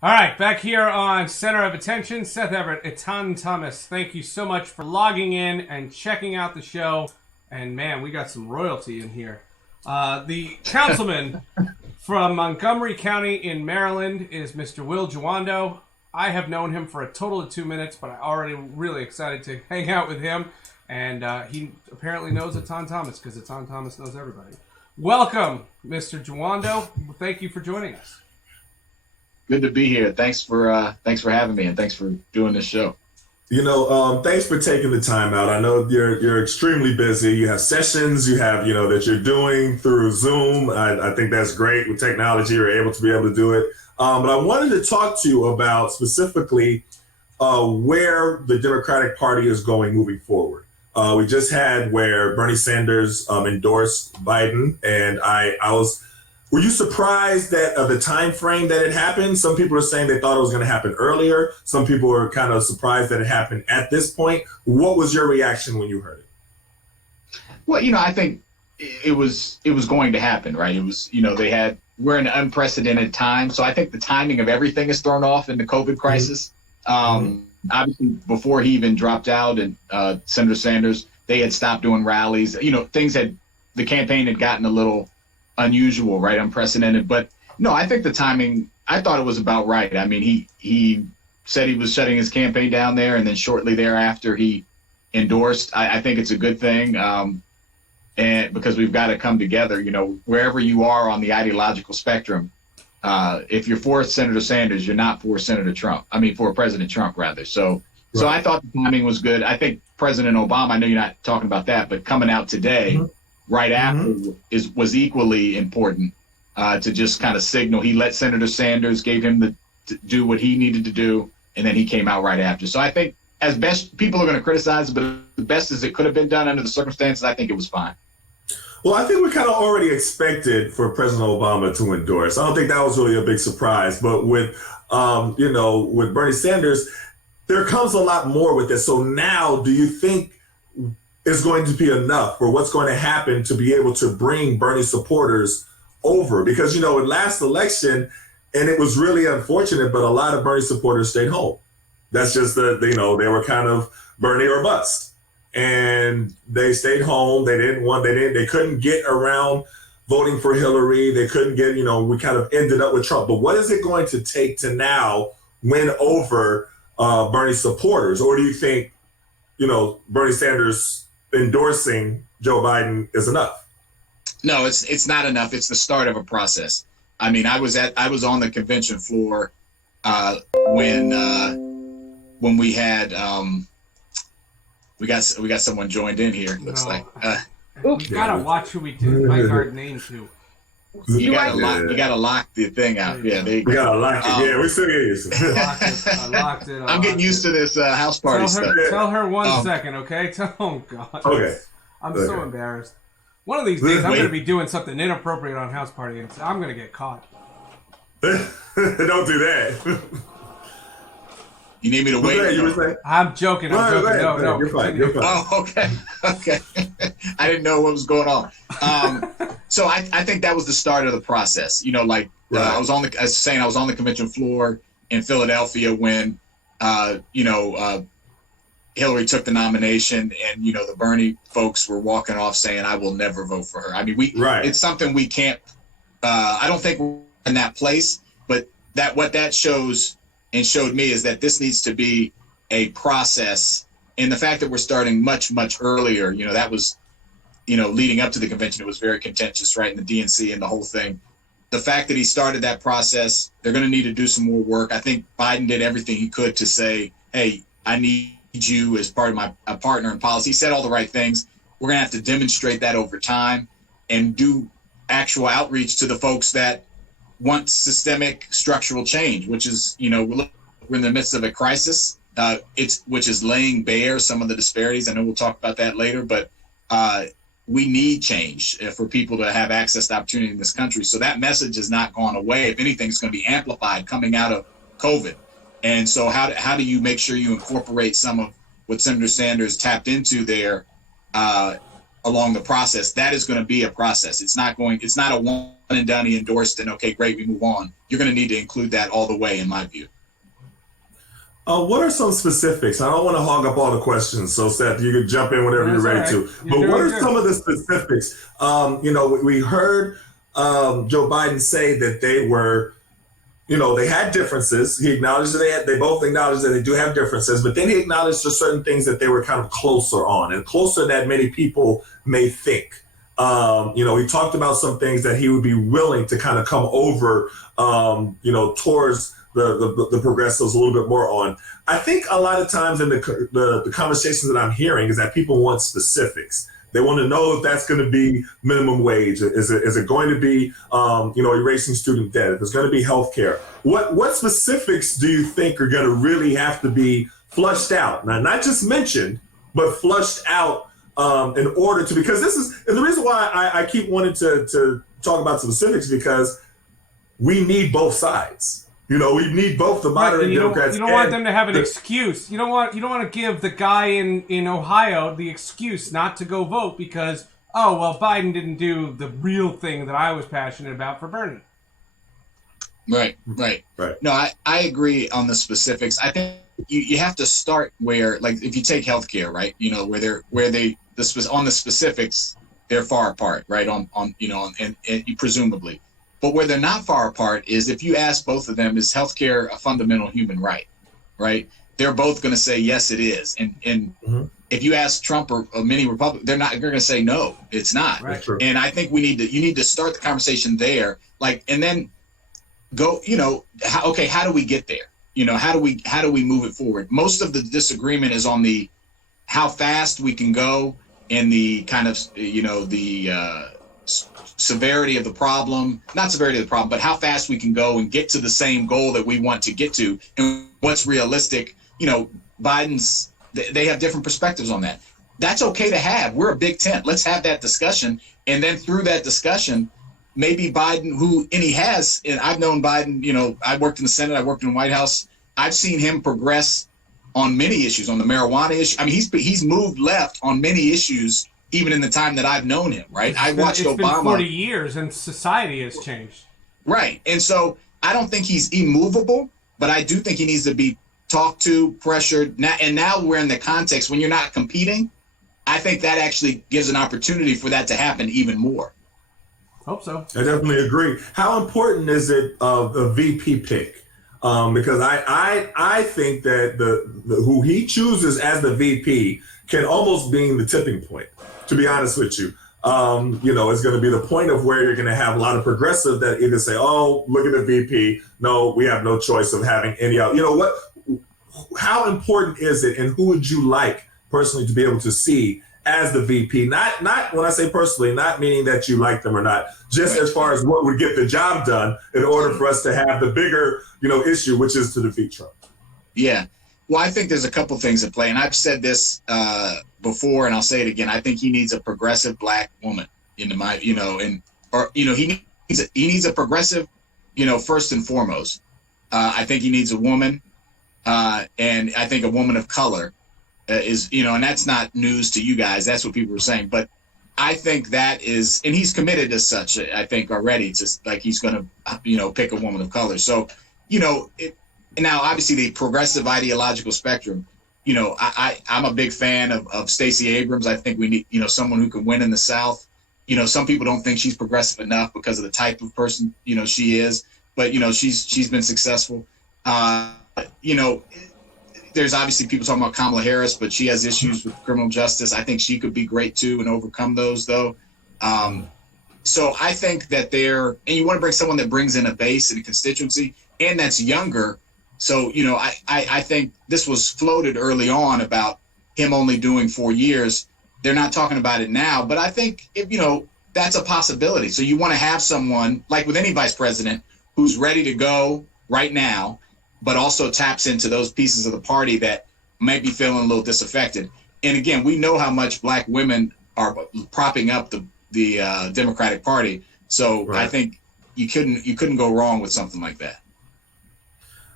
All right, back here on Center of Attention, Seth Everett, Etan Thomas. Thank you so much for logging in and checking out the show. And man, we got some royalty in here. The councilman from Montgomery County in Maryland is Mr. Will Jawando. I have known him for a total of 2 minutes, but I'm already really excited to hang out with him. And he apparently knows Etan Thomas because Etan Thomas knows everybody. Welcome, Mr. Jawando. Thank you for joining us. Good to be here. Thanks for having me, and thanks for doing this show. Thanks for taking the time out. I know you're extremely busy. You have sessions, you have that you're doing through Zoom. I think that's great with technology. You're able to do it. But I wanted to talk to you about specifically where the Democratic Party is going moving forward. We just had where Bernie Sanders endorsed Biden, and were you surprised that the time frame that it happened? Some people are saying they thought it was going to happen earlier. Some people are kind of surprised that it happened at this point. What was your reaction when you heard it? Well, I think it was going to happen, right? It was, we're in an unprecedented time. So I think the timing of everything is thrown off in the COVID crisis. Obviously, before he even dropped out and Senator Sanders, they had stopped doing rallies. The campaign had gotten a little unusual, right? Unprecedented. But no, I think the timing, I thought it was about right. I mean, he said he was shutting his campaign down there, and then shortly thereafter he endorsed. I think it's a good thing. And because we've got to come together, wherever you are on the ideological spectrum, if you're for Senator Sanders, you're not for Senator Trump. I mean, for President Trump, rather. So I thought the timing was good. I think President Obama, I know you're not talking about that, but coming out today, right after was equally important to just kind of signal. He let Senator Sanders, gave him to do what he needed to do, and then he came out right after. So I think as best people are going to criticize, but the best as it could have been done under the circumstances, I think it was fine. Well, I think we kind of already expected for President Obama to endorse. I don't think that was really a big surprise. But with Bernie Sanders, there comes a lot more with this. So now, do you think is going to be enough for what's going to happen to be able to bring Bernie supporters over? Because, in last election, and it was really unfortunate, but a lot of Bernie supporters stayed home. That's just they were kind of Bernie or bust. And they stayed home. They couldn't get around voting for Hillary. They couldn't get, we kind of ended up with Trump. But what is it going to take to now win over Bernie supporters? Or do you think, Bernie Sanders endorsing Joe Biden is enough? No, it's not enough. It's the start of a process. I mean, I was on the convention floor when we had we got someone joined in here. Looks like we gotta watch who we mic our name to. You gotta lock the thing out. Yeah, we gotta lock it. Yeah, we still get used to it. Locked it. I'm getting used to this house party stuff. Tell her 1 second, okay? Oh God. Okay. I'm so embarrassed. One of these days, I'm gonna be doing something inappropriate on house party, and I'm gonna get caught. Don't do that. You need me to wait? I'm joking. No. You're fine. Oh, okay. I didn't know what was going on. So I think that was the start of the process. I was on the convention floor in Philadelphia when, Hillary took the nomination, and the Bernie folks were walking off saying, "I will never vote for her." I mean, it's something we can't. I don't think we're in that place, but what that shows and showed me is that this needs to be a process. And the fact that we're starting much, much earlier, that was, leading up to the convention, it was very contentious, right? In the DNC and the whole thing. The fact that he started that process, they're going to need to do some more work. I think Biden did everything he could to say, hey, I need you as part of my partner in policy. He said all the right things. We're going to have to demonstrate that over time and do actual outreach to the folks that want systemic structural change, which is, we're in the midst of a crisis, which is laying bare some of the disparities. I know we'll talk about that later, but we need change for people to have access to opportunity in this country. So that message has not gone away. If anything, it's going to be amplified coming out of COVID. And so how do you make sure you incorporate some of what Senator Sanders tapped into there along the process? That is going to be a process. It's not a and done, he endorsed, and okay, great, we move on. You're going to need to include that all the way, in my view. What are some specifics? I don't want to hog up all the questions, so Seth, you can jump in whenever you're ready to. But what are some of the specifics? We heard Joe Biden say that they were, they had differences. He acknowledged that they both acknowledged that they do have differences, but then he acknowledged there's certain things that they were kind of closer on, and closer than many people may think. He talked about some things that he would be willing to kind of come over, towards the progressives a little bit more on. I think a lot of times in the conversations that I'm hearing is that people want specifics. They want to know if that's going to be minimum wage. Is it going to be, erasing student debt? If it's going to be healthcare. What specifics do you think are going to really have to be flushed out? Now, not just mentioned, but flushed out in order to, because and the reason why I keep wanting to talk about specifics, because we need both sides. We need both the moderate Democrats. You don't want them to have an excuse. You don't want to give the guy in Ohio the excuse not to go vote because, Biden didn't do the real thing that I was passionate about for Bernie. Right. No, I agree on the specifics. I think you have to start where, like, if you take healthcare, right? On the specifics, they're far apart, right? And presumably. But where they're not far apart is if you ask both of them, is healthcare a fundamental human right? Right? They're both going to say, yes, it is. And if you ask Trump or many Republicans, they're going to say, no, it's not. Right. And I think you need to start the conversation there, and then go, how do we get there? How do we move it forward? Most of the disagreement is on the how fast we can go and the kind of, severity of the problem, not severity of the problem, but how fast we can go and get to the same goal that we want to get to and what's realistic. They have different perspectives on that. That's okay to have. We're a big tent. Let's have that discussion. And then through that discussion, maybe Biden, and I've known Biden, I worked in the Senate, I worked in the White House. I've seen him progress on many issues, on the marijuana issue. I mean, he's moved left on many issues, even in the time that I've known him, right? I watched Obama. It's been 40 years and society has changed. Right. And so I don't think he's immovable, but I do think he needs to be talked to, pressured. And now we're in the context when you're not competing. I think that actually gives an opportunity for that to happen even more. Hope so. I definitely agree. How important is it the VP pick? Because I think that the who he chooses as the VP can almost be the tipping point. To be honest with you, it's going to be the point of where you're going to have a lot of progressive that either say, "Oh, look at the VP. No, we have no choice of having any out." What? How important is it, and who would you like personally to be able to see as the VP? Not when I say personally, not meaning that you like them or not, just as far as what would get the job done in order for us to have the bigger, issue, which is to defeat Trump. Yeah. Well, I think there's a couple things at play, and I've said this before, and I'll say it again. I think he needs a progressive black woman he needs a progressive, first and foremost. I think he needs a woman, and I think a woman of color is, and that's not news to you guys. That's what people were saying, but I think that is, and he's committed as such. I think already to he's going to, pick a woman of color. So, now obviously the progressive ideological spectrum. I'm a big fan of Stacey Abrams. I think we need, someone who can win in the South. Some people don't think she's progressive enough because of the type of person, she is, but, she's been successful. There's obviously people talking about Kamala Harris, but she has issues with criminal justice. I think she could be great too and overcome those though. So I think that and you want to bring someone that brings in a base and a constituency and that's younger. So, I think this was floated early on about him only doing 4 years. They're not talking about it now, but I think if, that's a possibility. So you want to have someone like with any vice president who's ready to go right now, but also taps into those pieces of the party that might be feeling a little disaffected. And again, we know how much black women are propping up the Democratic Party. So right. I think you couldn't go wrong with something like that.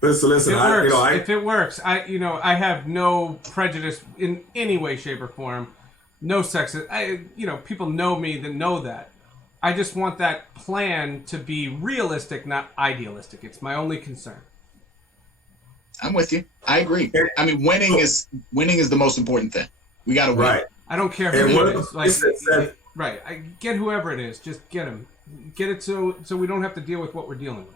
Listen. If it works, I have no prejudice in any way, shape, or form. No sexist. People know me that know that. I just want that plan to be realistic, not idealistic. It's my only concern. I'm with you. I agree. I mean, winning is the most important thing. We got to win. Right. I don't care who it is. Right. I get whoever it is. Just get him. Get it so we don't have to deal with what we're dealing with.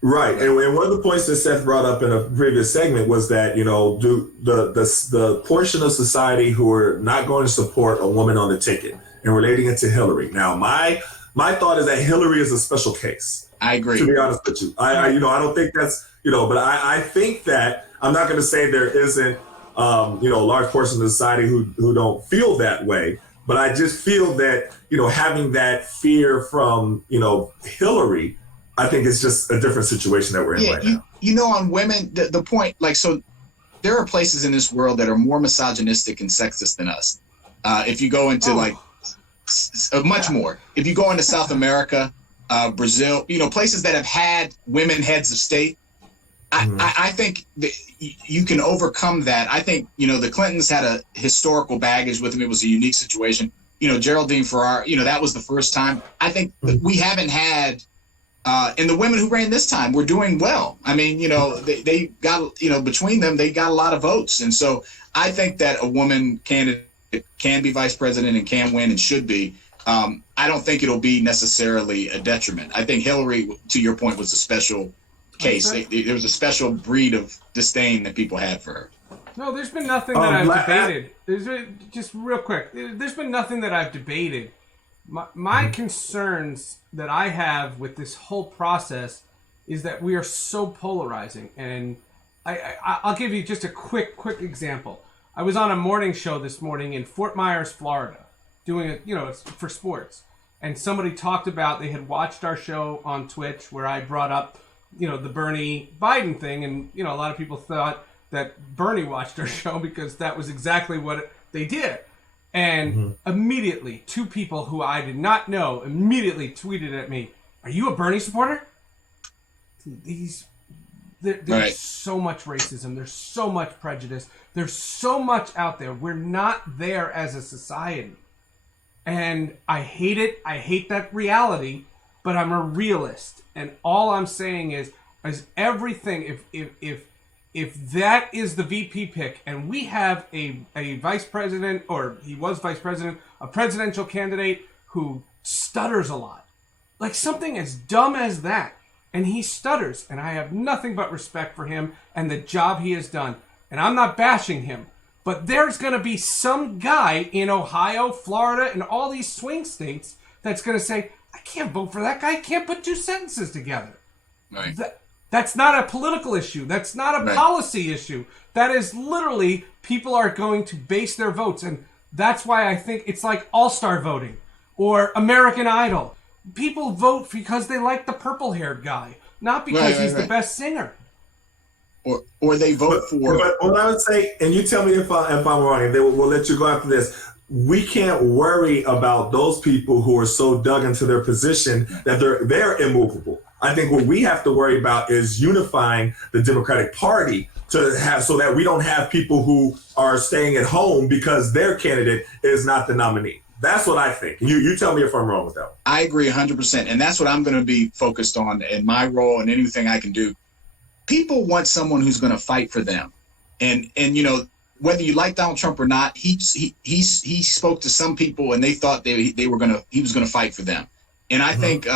Right. And one of the points that Seth brought up in a previous segment was that, the portion of society who are not going to support a woman on the ticket and relating it to Hillary. Now, my thought is that Hillary is a special case. I agree. To be honest with you. I don't think that's, but I think that I'm not going to say there isn't, a large portion of the society who don't feel that way. But I just feel that, having that fear from, Hillary, I think it's just a different situation that we're in right now. On women, the point, so there are places in this world that are more misogynistic and sexist than us. If you go into much more, if you go into South America, Brazil, places that have had women heads of state, I think that you can overcome that. I think, the Clintons had a historical baggage with them. It was a unique situation. Geraldine Ferrara, that was the first time. I think that we haven't had, and the women who ran this time were doing well. I mean, they got, between them, they got a lot of votes. And so I think that a woman candidate can be vice president and can win and should be. I don't think it'll be necessarily a detriment. I think Hillary, to your point, was a special case. There was a special breed of disdain that people had for her. No, there's been nothing that I've debated. Just real quick, there's been nothing that I've debated. My concerns that I have with this whole process is that we are so polarizing. And I'll give you just a quick example. I was on a morning show this morning in Fort Myers, Florida, doing it's for sports. And somebody talked about they had watched our show on Twitch where I brought up, the Bernie Biden thing. And, a lot of people thought that Bernie watched our show because that was exactly what they did. And immediately, two people who I did not know immediately tweeted at me, "Are you a Bernie supporter?" There's so much racism. There's so much prejudice. There's so much out there. We're not there as a society. And I hate it. I hate that reality, but I'm a realist. And all I'm saying is everything, if that is the VP pick and we have a vice president, or he was vice president, a presidential candidate who stutters a lot, like something as dumb as that, and he stutters, and I have nothing but respect for him and the job he has done. And I'm not bashing him, but there's going to be some guy in Ohio, Florida, and all these swing states that's going to say, I can't vote for that guy. I can't put two sentences together. Right. That's not a political issue. That's not a policy issue. That is literally people are going to base their votes. And that's why I think it's like all-star voting or American Idol. People vote because they like the purple-haired guy, not because he's the best singer. Or they vote for... But what I would say, and you tell me if I'm wrong, and we'll let you go after this, we can't worry about those people who are so dug into their position that they're immovable. I think what we have to worry about is unifying the Democratic Party to have, so that we don't have people who are staying at home because their candidate is not the nominee. That's what I think. You tell me if I'm wrong with that. I agree 100%. And that's what I'm going to be focused on in my role and anything I can do. People want someone who's going to fight for them. And whether you like Donald Trump or not, he spoke to some people and they thought he was going to fight for them. And I think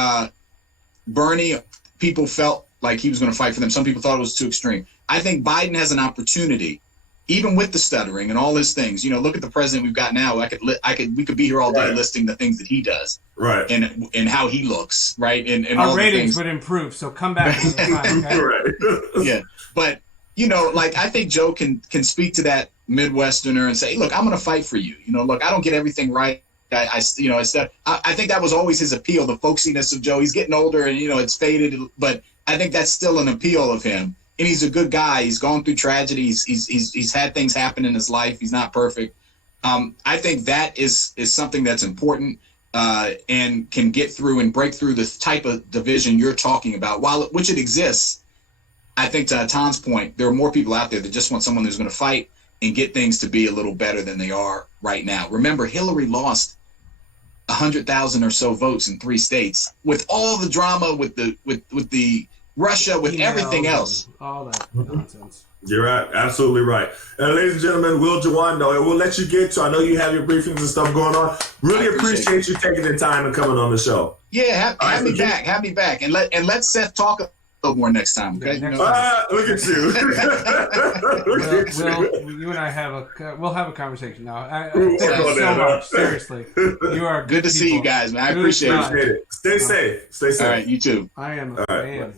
Bernie, people felt like he was going to fight for them. Some people thought it was too extreme. I think Biden has an opportunity, even with the stuttering and all his things. Look at the president we've got now. We could be here all day listing the things that he does, right, and how he looks, right, and our all ratings would improve. So come back. Okay? Right. Yeah, but I think Joe can speak to that Midwesterner and say, look, I'm going to fight for you. Look, I don't get everything right. I think that was always his appeal, the folksiness of Joe. He's getting older and, it's faded, but I think that's still an appeal of him. And he's a good guy. He's gone through tragedies. He's had things happen in his life. He's not perfect. I think that is something that's important and can get through and break through the type of division you're talking about. Which it exists, I think to Tom's point, there are more people out there that just want someone who's going to fight and get things to be a little better than they are right now. Remember, Hillary lost 100,000 or so votes in 3 states with all the drama with the Russia, with everything else. All that nonsense. You're right. Absolutely right. And ladies and gentlemen, Will Jawando, and we'll let you get to, I know you have your briefings and stuff going on. Really appreciate you taking the time and coming on the show. Yeah, have me back. Have me back. And let Seth talk a little more next time, okay? Look at you. Will, you and I we'll have a conversation now. Thank you so much. Seriously. You are good to see you guys, man. I appreciate it. Stay safe. Stay safe. All right, you too. I am a fan.